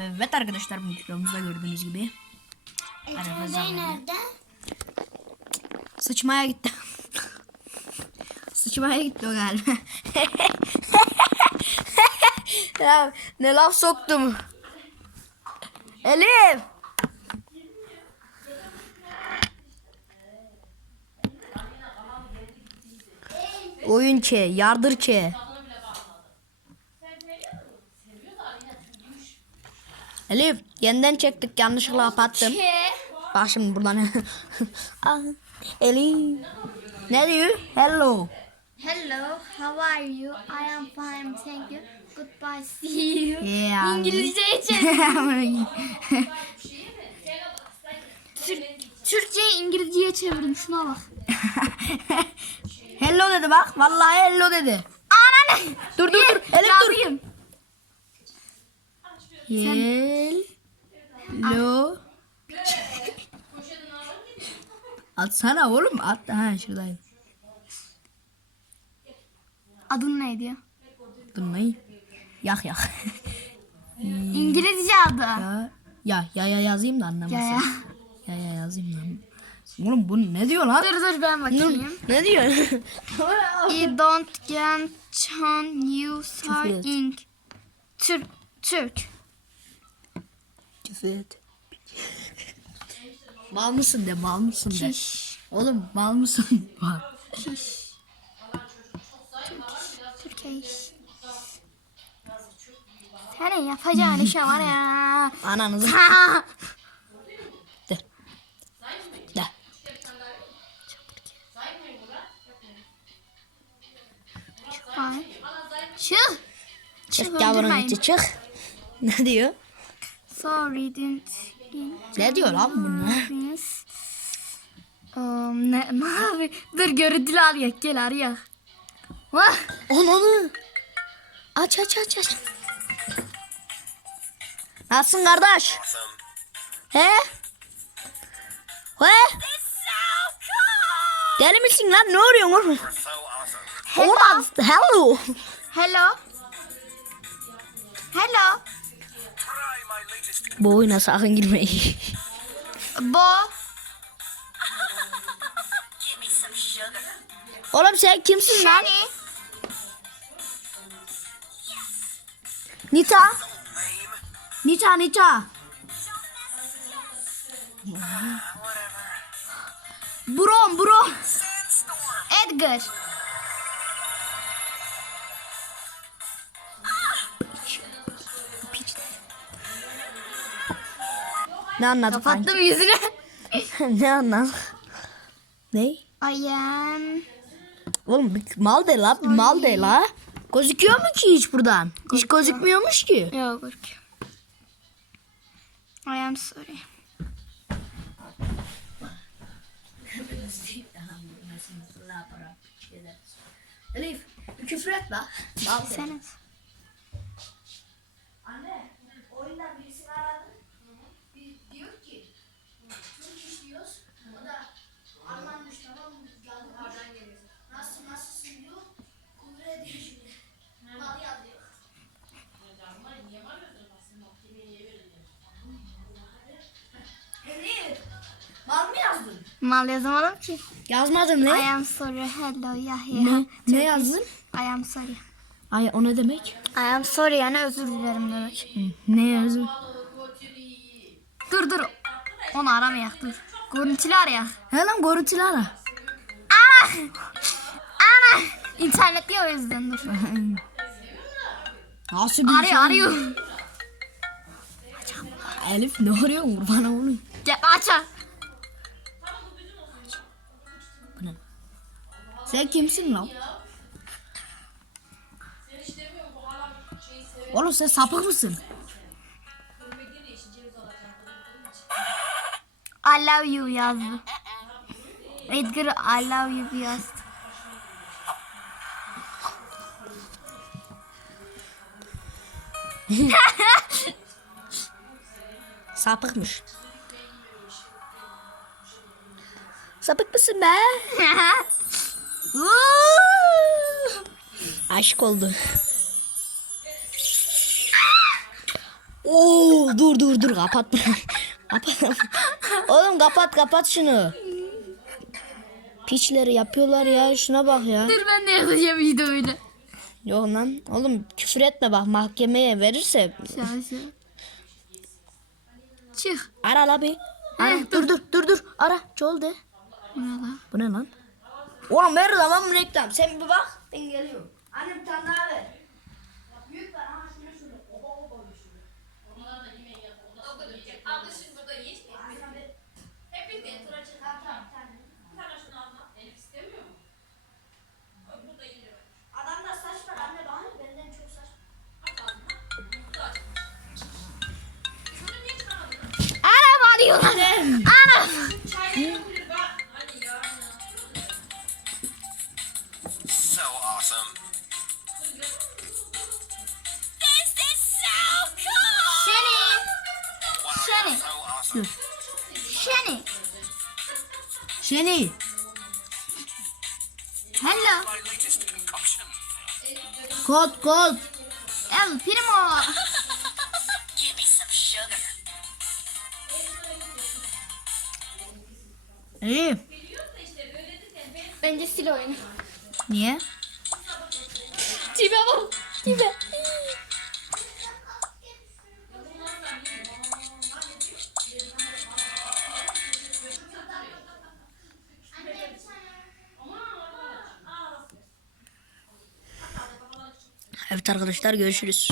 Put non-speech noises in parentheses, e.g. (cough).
Evet arkadaşlar bu videomuzda gördüğünüz gibi zamanı. nerede? sıçmaya gitti. (laughs) sıçmaya gitti o galiba. (laughs) ya ne laf soktum. Elif. Oyun çe, yardır çe. Elif yeniden çektik yanlışlıkla kapattım. Bak şimdi buradan. (laughs) Ah, Elif. Ne diyor? Hello. Hello, how are you? I am fine, thank you. Goodbye, see you. Yeah. İngilizceye (laughs) çevir. Tür- Türkçeyi İngilizceye çevirdim. Şuna bak. (laughs) hello dedi bak. Vallahi hello dedi. Anne. Dur dur dur. Elif dur. Yazayım. Hello. Atsana oğlum. At. Ha şuradayım. Adın neydi? Dur ne? Yak yak. İngilizce adı. ya, ya ya ya yazayım da anlamasın. Ya ya. Ya ya yazayım da. Oğlum bu ne diyor lan? Dur dur ben bakayım. Ne diyor? (laughs) I don't get chan you et. saying. Türk. Türk. Küfür et. Mal mısın de mal mısın de. Oğlum mal mısın? (laughs) Bak. Kiş. Türkiye. Senin yapacağın işe var ya. Ananızı. Ha! De. De. Ay. Çık. Çık yavrum çık. Ne diyor? Sorry didn't. Ne diyor lan bunlar? Um, ne, (laughs) abi? Dur görüntülü arayak gel arayak. Vah. Ananı. Aç aç aç aç. Nasılsın kardeş? He? He? Deli misin lan? Ne arıyorsun oğlum? Hello. Oğlum, hello. Hello. Hello. Bu oyuna sakın girmeyin. Bo. Oğlum sen kimsin lan? Nita. Nita Nita. Brom brom. Edgar. Ne anladın kanka? Kapattım yüzünü. (laughs) ne anladın? Ne? I am. Oğlum mal de la, bir mal de la. Gözüküyor mu ki hiç buradan? Hiç gözükmüyormuş ki. Yok korkuyorum. I am sorry. Elif, küfür et la. Mal de. Mal mı yazdın? Mal yazamadım ki. Yazmadım I ne? am sorry. Hello Yahya. Ne, ne yazdın? I am sorry. Ay o ne demek? I am sorry yani özür dilerim demek. Ne yazdın? Dur dur. Onu aramayak dur. Görüntülü arayak. He lan görüntülü ara. Ana! Ana! İnternette o yüzden dur. (laughs) Nasıl bir Arıyor arıyor. Elif ne arıyor kurban oğlum? Gel aç Sen kimsin lan? Oğlum sen sapık mısın? I love you yazdı. Edgar I love you yazdı. (laughs) Sapıkmış. Sapık mısın be? (laughs) Aşık oldu. Oo dur dur dur kapat. (laughs) kapat. Oğlum kapat kapat şunu. Piçleri yapıyorlar ya şuna bak ya. Dur ben de yazacağım videoyu. Yok lan oğlum küfür etme bak mahkemeye verirse. Şaşı. Çık. Ara la bir. Ara, dur dur dur dur ara çoğul de. Bu ne lan? Bu ne lan? Oğlum ver tamam reklam sen bir bak ben geliyorum. Anne bir tane daha ver. Büyük ver ama şöyle şöyle. Oba oba bir şöyle. Abla şimdi burada ver. Hep birlikte tura çık. Tamam tamam bir tane. Bir tane şunu alma. Elif istemiyor mu? Burada yiyin. Adamda saç var anne bana benden çok saç. Bu da. Şunu çıkarmadın? Araba arıyorlar. So awesome. Seni. Wow, Seni. so awesome. Seni. Şeni. Hello. Kod kod. El primo. (laughs) Give me some sugar. İyi. Bence sil oyunu. Niye? Tipe bak. Tipe. Evet arkadaşlar görüşürüz.